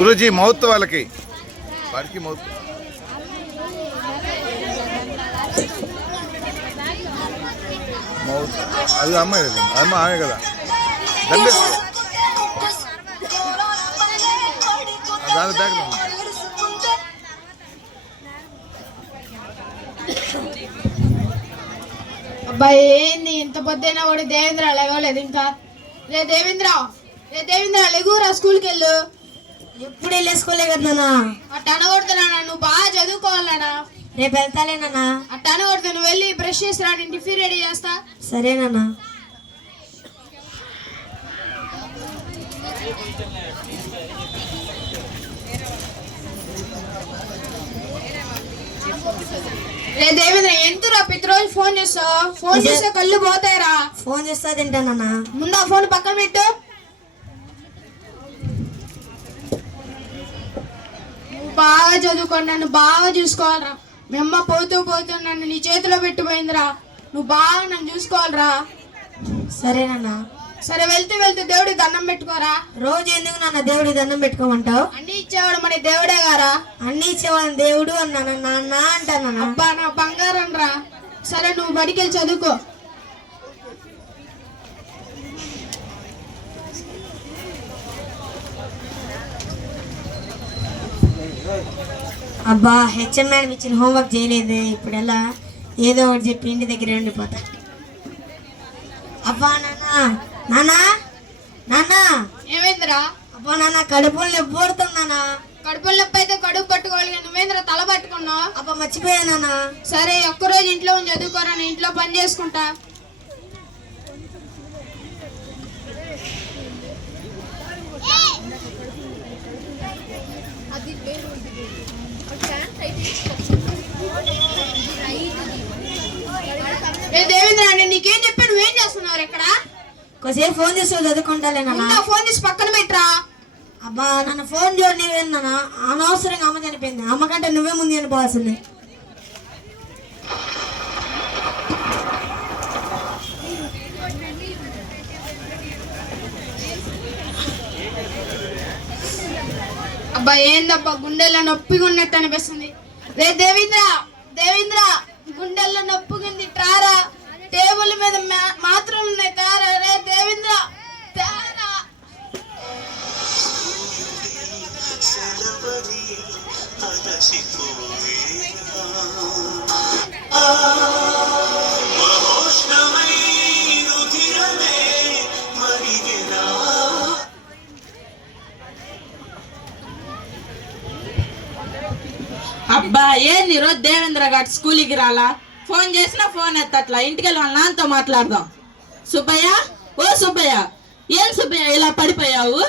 Guruji mouth వాళ్ళకి వాడికి mouth mouth అది అమ్మాయి కదా అమ్మ ఆమె కదా దండేసుకో దాని బ్యాగ్ అబ్బాయి ఏంది ఇంత పొద్దున కూడా దేవేంద్ర లేవలేదు ఇంకా. రే దేవేంద్ర లెగురా స్కూల్కి వెళ్ళు. ఎప్పుడు వెళ్ళేసుకోలే కదా నాన్న. అట్ట అనకూడదునా, నువ్వు బాగా చదువుకోవాలనా. రేపు వెళ్తాలేనా. అట్ట అనకూడదు, నువ్వు వెళ్ళి బ్రష్ చేసి రా, నేను టిఫిన్ రెడీ చేస్తా. సరేనా. రే దేవేంద్ర ఎంతరా ప్రతిరోజు ఫోన్ చేస్తావు? ఫోన్ చేస్తే కళ్ళు పోతాయిరా. ఫోన్ చేస్తా తింటానన్నా. ముందు ఆ ఫోన్ పక్కన పెట్టు. నువ్వు బాగా చదువుకోండి, నన్ను బాగా చూసుకోవాలరా. మీ అమ్మ పోతూ నన్ను నీ చేతిలో పెట్టిపోయిందిరా. నువ్వు బాగా నన్ను చూసుకోవాలరా. సరేనన్నా. సరే వెళ్తూ దేవుడికి దండం పెట్టుకోరా. రోజు ఎందుకు నాన్న దేవుడికి దండం పెట్టుకోమంటావు? అన్ని ఇచ్చేవాడు మన దేవుడే గారా. అన్ని ఇచ్చేవాడు దేవుడు అన్నాను నాన్న అంటాను. అబ్బా నా బంగారం రా. సరే నువ్వు బడికి వెళ్ళి చదువుకో. అబ్బా హెచ్ఎం మేడం ఇచ్చిన హోంవర్క్ చేయలేదు. ఇప్పుడు ఎలా ఏదో ఒకటి చెప్పి ఇంటి దగ్గర ఉండిపోతా. అబ్బా నాన్న ఏమైందిరా? అబ్బా నాన్న కడుపులో నొప్పి పడుతుందా? కడుపులో నొప్పి అయితే కడుపు పట్టుకోవాలి, నువ్వేంద్ర తల పట్టుకున్నావు? అబ్బా మర్చిపోయా నాన్న. సరే ఒక్కరోజు ఇంట్లో చదువుకోరా, నేను ఇంట్లో పని చేసుకుంటా. దేవేంద్ర నీకేం చెప్పా, నువ్వేం చేస్తున్నావు ఇక్కడ? కొద్దిసేపు ఫోన్ తీసి చదువుకుంటాలే నాన్న. ఫోన్ తీసి పక్కన పెట్టరా. అబ్బా నన్ను ఫోన్ చూడండి నాన్న. అనవసరంగా అమ్మ చనిపోయింది. అమ్మకంటే నువ్వే ముందు చనిపోవాల్సింది. అబ్బా ఏందబ్బా గుండెల్లో నొప్పిగా ఉన్నట్టు అనిపిస్తుంది. రే దేవేంద్ర గుండెల్లో నొప్పిగా ఉంది, ట్రారా. టేబుల్ మీద మాత్రలు ఉన్నాయి, తారా. రే దేవేంద్ర తారా. అబ్బా ఏంది ఈరోజు దేవేంద్ర గారు స్కూల్కి రాలా? ఫోన్ చేసినా ఫోన్ ఎత్తట్లా. ఇంటికి వెళ్ళి వాళ్ళ నాన్నతో మాట్లాడదాం. సుబ్బయ్య, ఓ సుబ్బయ్య, ఏం సుబ్బయ్య ఇలా పడిపోయావు?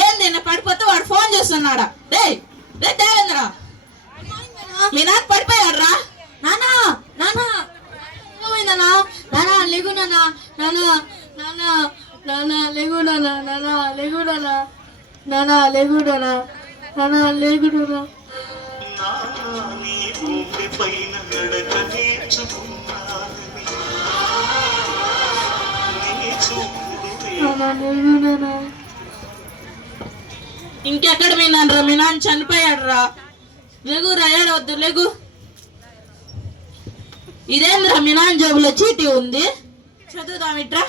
ఏంది నేను పడిపోతే వాడు ఫోన్ చేస్తున్నాడా? రే దేవేంద్ర, మీ నాన్న పడిపోయాడు రా. నానా లేగు నానా. లేగు నానా. ఇంకెక్కడ మీ నాన్న? మీ నాన్న చనిపోయాడు రా. లేగు రా, ఏడవద్దు లేగు. ఇదేంద్రా మీ నాన్న జోబులో చీటీ ఉంది, చదువుదాం ఇట్రా.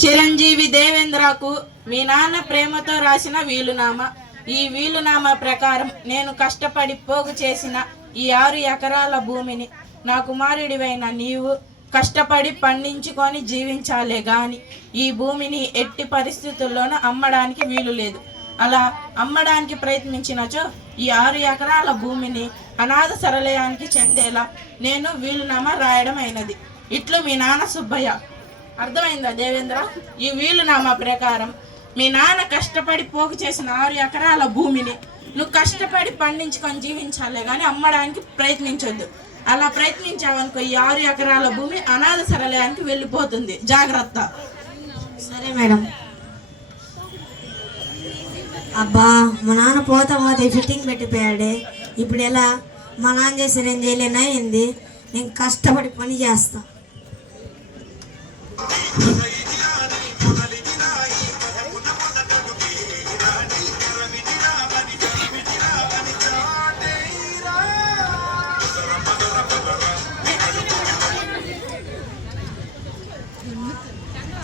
చిరంజీవి దేవేంద్రకు మీ నాన్న ప్రేమతో రాసిన వీలునామా. ఈ వీలునామా ప్రకారం నేను కష్టపడి పోగు చేసిన ఈ 6 ఎకరాల భూమిని నా కుమారుడివైన నీవు కష్టపడి పండించుకొని జీవించాలే గాని ఈ భూమిని ఎట్టి పరిస్థితుల్లోనూ అమ్మడానికి వీలు లేదు. అలా అమ్మడానికి ప్రయత్నించినచో ఈ 6 ఎకరాల భూమిని అనాథ శరణాలయానికి చెందేలా నేను వీలునామా రాయడం అయినది. ఇట్లు మీ నాన్న సుబ్బయ్య. అర్థమైందా దేవేంద్ర? ఈ వీలునామా ప్రకారం మీ నాన్న కష్టపడి పోగు చేసిన 6 ఎకరాల భూమిని నువ్వు కష్టపడి పండించుకొని జీవించాలే కానీ అమ్మడానికి ప్రయత్నించొద్దు. అలా ప్రయత్నించావనుకో ఈ 6 ఎకరాల భూమి అనాథ శరణాలయానికి వెళ్ళిపోతుంది. జాగ్రత్త. సరే మేడం. అబ్బా మా నాన్న పోతే ఫిట్టింగ్ పెట్టిపోయాడే. ఇప్పుడు ఎలా? మా నాన్న చేసి నేను చేయలేనా ఏంది? నేను కష్టపడి పని చేస్తా.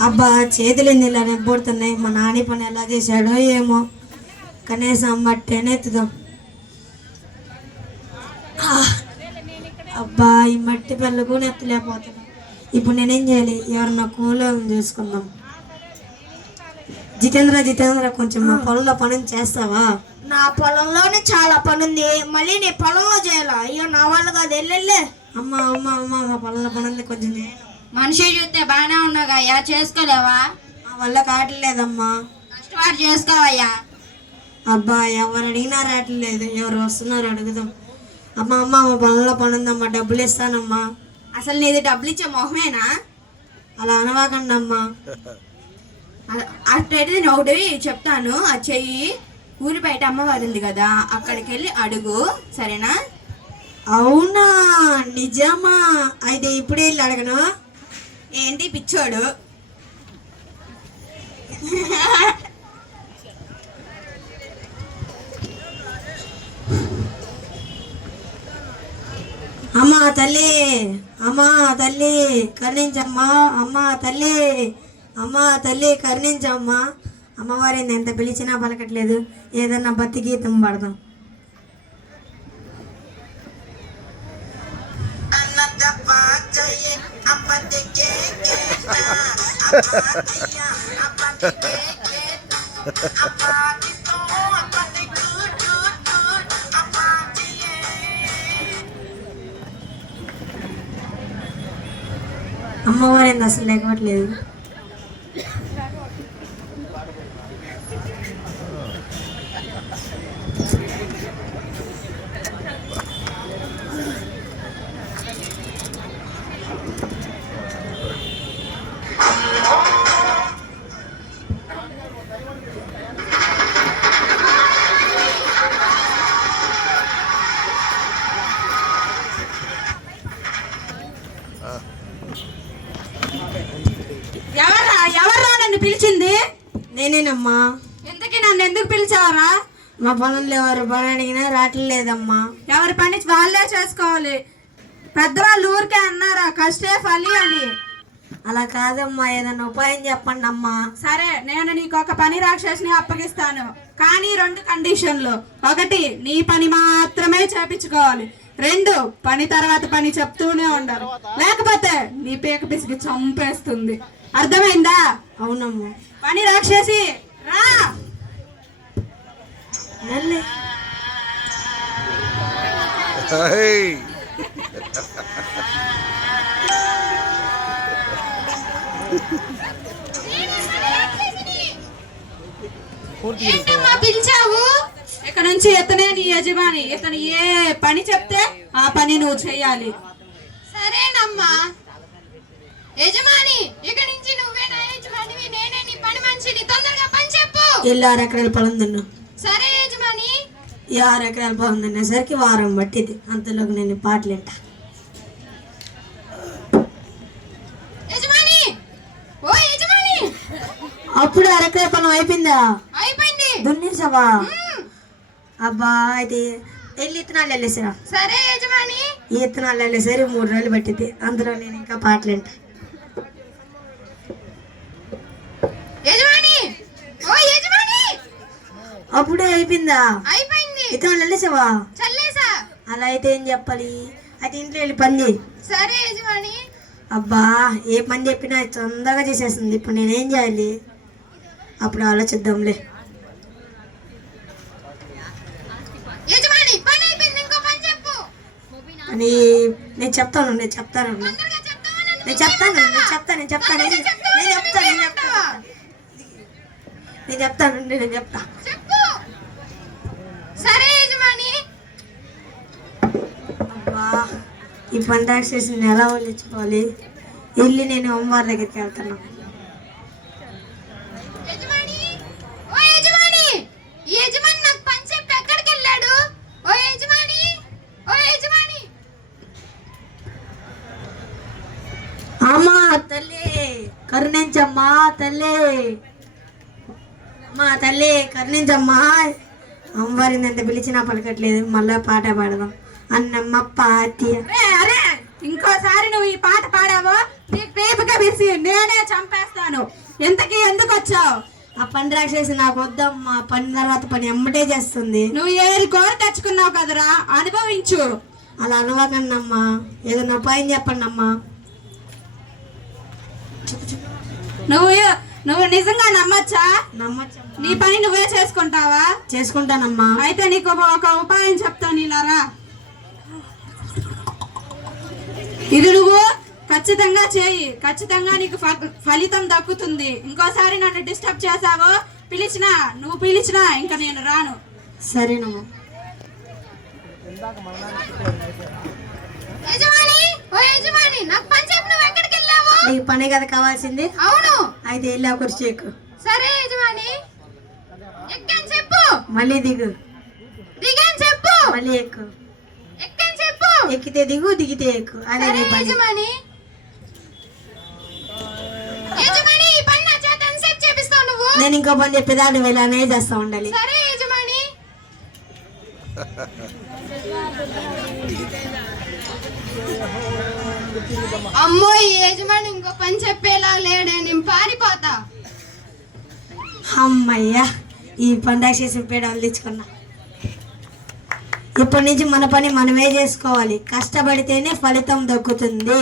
అబ్బా చేతులు ఇలా నెబ్బుడుతున్నాయి. మా నాని పని ఎలా చేశాడో ఏమో. కనీసం మట్టేనే ఎత్తుదాం. అబ్బా ఈ మట్టి పళ్ళకు ఎత్తలేకపోతున్నాం. ఇప్పుడు నేనేం చేయాలి? ఎవరన్నా కూలోని చూసుకుందాం. జితేంద్ర కొంచెం మా పొలంలో పని చేస్తావా? నా పొలంలోనే చాలా పని ఉంది, మళ్ళీ నీ పొలంలో చేయాలా? అయ్యో నా వాళ్ళు కాదు, వెళ్ళే. అమ్మ మా పొలంలో పని ఉంది, కొంచెం మనిషి చూస్తే బాగానే ఉన్నాగా అయ్యా, చేసుకోలేవా? మా వల్ల కావట్లేదమ్మా. కష్టపడి చేసుకోవయ్యా. అబ్బా ఎవరు అడిగినా రావట్లేదు. ఎవరు వస్తున్నారు అడుగుదాం. అమ్మ మా పొలంలో పని ఉందమ్మా, డబ్బులు ఇస్తానమ్మా. అసలు నీది డబ్బులు ఇచ్చే మొహమేనా? అలా అనవాకండి అమ్మా. అట్టయితే నేను ఒకటి చెప్తాను, అది చెయ్యి. ఊరి బయట అమ్మవారు ఉంది కదా, అక్కడికి వెళ్ళి అడుగు, సరేనా? అవునా, నిజమా? అయితే ఇప్పుడే వెళ్ళి అడగను. ఏంటి పిచ్చోడు? అమ్మా తల్లి కరుణించమ్మా. అమ్మా తల్లి కరుణించమ్మా. అమ్మవారిని ఎంత పిలిచినా పలకట్లేదు. ఏదన్నా భక్తి గీతం పడదాం. అమ్మవారిని అసలు లేకపోవట్లేదు. ఎవర్రా నన్ను పిలిచింది? నేనేనమ్మా. ఎందుకు నన్ను ఎందుకు పిలిచావరా? మా పొలంలో ఎవరు పని అడిగినా రావట్లేదమ్మా. ఎవరి పని వాళ్ళే చేసుకోవాలి. పెద్దవాళ్ళు ఊరికే అన్నారా కష్టే ఫలి అని? అలా కాదమ్మా, ఏదైనా ఉపాయం చెప్పండి అమ్మా. సరే, నేను నీకు ఒక పని రాక్షసిని అప్పగిస్తాను, కానీ 2 కండిషన్లు. 1, నీ పని మాత్రమే చేపించుకోవాలి. 2, పని తర్వాత పని చెప్తూనే ఉండాలి, లేకపోతే నీ పీక పిసికి చంపేస్తుంది. అర్థమైందా? అవునమ్మా. పని రాక్షసి రా. పిలిచావు? ఇక్కడ నుంచి ఇతనే నీ యజమాని. ఇతను ఏ పని చెప్తే ఆ పని నువ్వు చెయ్యాలి. సరేనమ్మా. యజమాని, ఇక నుంచి నువ్వే నా యజమానివి, నేనే నీ పని మనిషిని. తొందరగా పని చెప్పు. 6 ఎకరాల పొలం తిన్నా. సరే యజమాని. 6 ఎకరాల పొలం తినేసరికి వారం పట్టింది. అంతలోకి నేను పాటలు వింటా. యజమాని, ఓ యజమాని. అప్పుడు 6 ఎకరాల పొలం అయిపోయిందా? అయిపోయింది. దున్నేసావా? అబ్బా అయితే వెళ్ళి ఇత్తనాలు వెళ్ళేసా. సరే యజమాని. ఈ ఇత్తనాలు వెళ్ళేసరి 3 రోజులు పట్టింది. అందులో నేను ఇంకా పాటలు వింటా. యజమాని, ఓ యజమాని. అప్పుడే అయిపోయిందా? అయిపోయింది. ఇత్తనాలు వెళ్ళేసావా? చల్లేసా. అలా అయితే ఏం చెప్పాలి? అయితే ఇంట్లో వెళ్ళి పని చేయి. సరే యజమాని. అబ్బా ఏ పని చెప్పినా తొందరగా చేసేస్తుంది. ఇప్పుడు నేనేం చేయాలి? అప్పుడు ఆలోచిద్దాంలే. యజమాని, పని అయిపోయింది, ఇంకో పని చెప్పు. అని నేను చెప్తాను. తొందరగా చెప్తావా? నేను చెప్తా. చెప్పు. సరే యజమాని. అబ్బా ఈ పని రాక్షసిని ఎలా వదిలించుకోవాలి? వెళ్ళి నేను అమ్మవారి దగ్గరికి వెళ్తాను. యజమాని, ఓ యజమాని. ఈ యజమాని నాకు పని చెప్పి ఎక్కడికి వెళ్ళాడు? ఓ యజమాని, ఓ యజమాని. అమ్మా తల్లి కరుణించమ్మా. కరుణించమ్మా. అమ్మవారిని ఎంత పిలిచినా పలకట్లేదు. మళ్ళా పాట పాడదాం. అన్నమ్మ పాతి. అరే ఇంకోసారి నువ్వు ఈ పాట పాడావో నీకు పేపగా పిలిచి నేనే చంపేస్తాను. ఎంతకి ఎందుకు వచ్చావు? ఆ పని రాక్షసి నాకు వద్దమ్మా, పని తర్వాత పని ఎమ్మటే చేస్తుంది. నువ్వు ఏది కోరి తెచ్చుకున్నావు కదరా, అనుభవించు. అలా అనవాకండి అమ్మా, ఏదైనా ఉపాయం చెప్పండి అమ్మా. నువ్వు నిజంగా నమ్మచ్చా? నమ్మచ్చమ్మా. నీ పని నువ్వే చేసుకుంటావా? చేసుకుంటానమ్మా. అయితే నీకు ఒక ఉపాయం చెప్తాను, ఇలారా. ఇది నువ్వు ఖచ్చితంగా చేయి, ఖచ్చితంగా నీకు ఫలితం దక్కుతుంది. ఇంకోసారి నన్ను డిస్టర్బ్ చేసావో, నువ్వు పిలిచినా ఇంకా నేను రాను. సరేనమ్మా. నీకు పని కదా కావాల్సింది? అవును. అయితే వెళ్ళి ఆ కుర్చీ ఎక్కు. సరే యజమాని. ఎక్కని చెప్పు. మళ్ళీ దిగు. దిగని చెప్పు. మళ్ళీ ఎక్కు. ఎక్కని చెప్పు. ఎక్కితే దిగు, దిగితే ఎక్కు. అదే నీ పని. యజమాని. యజమాని, ఈ పని నా చేత ఎంతసేపు చేపిస్తావు నువ్వు? నేను ఇంకో పని చెప్పేదా, నువ్వు ఇలానే చేస్తా ఉండాలి. సరే యజమాని. అమ్మో, ఈ యజమాని ఇంకో పని చెప్పేలా లేడే, నేను పారిపోతా. అమ్మయ్యా, ఈ పండగ చేసి పేడ తెచ్చుకున్నా. ఇప్పటి నుంచి మన పని మనమే చేసుకోవాలి. కష్టపడితేనే ఫలితం దక్కుతుంది.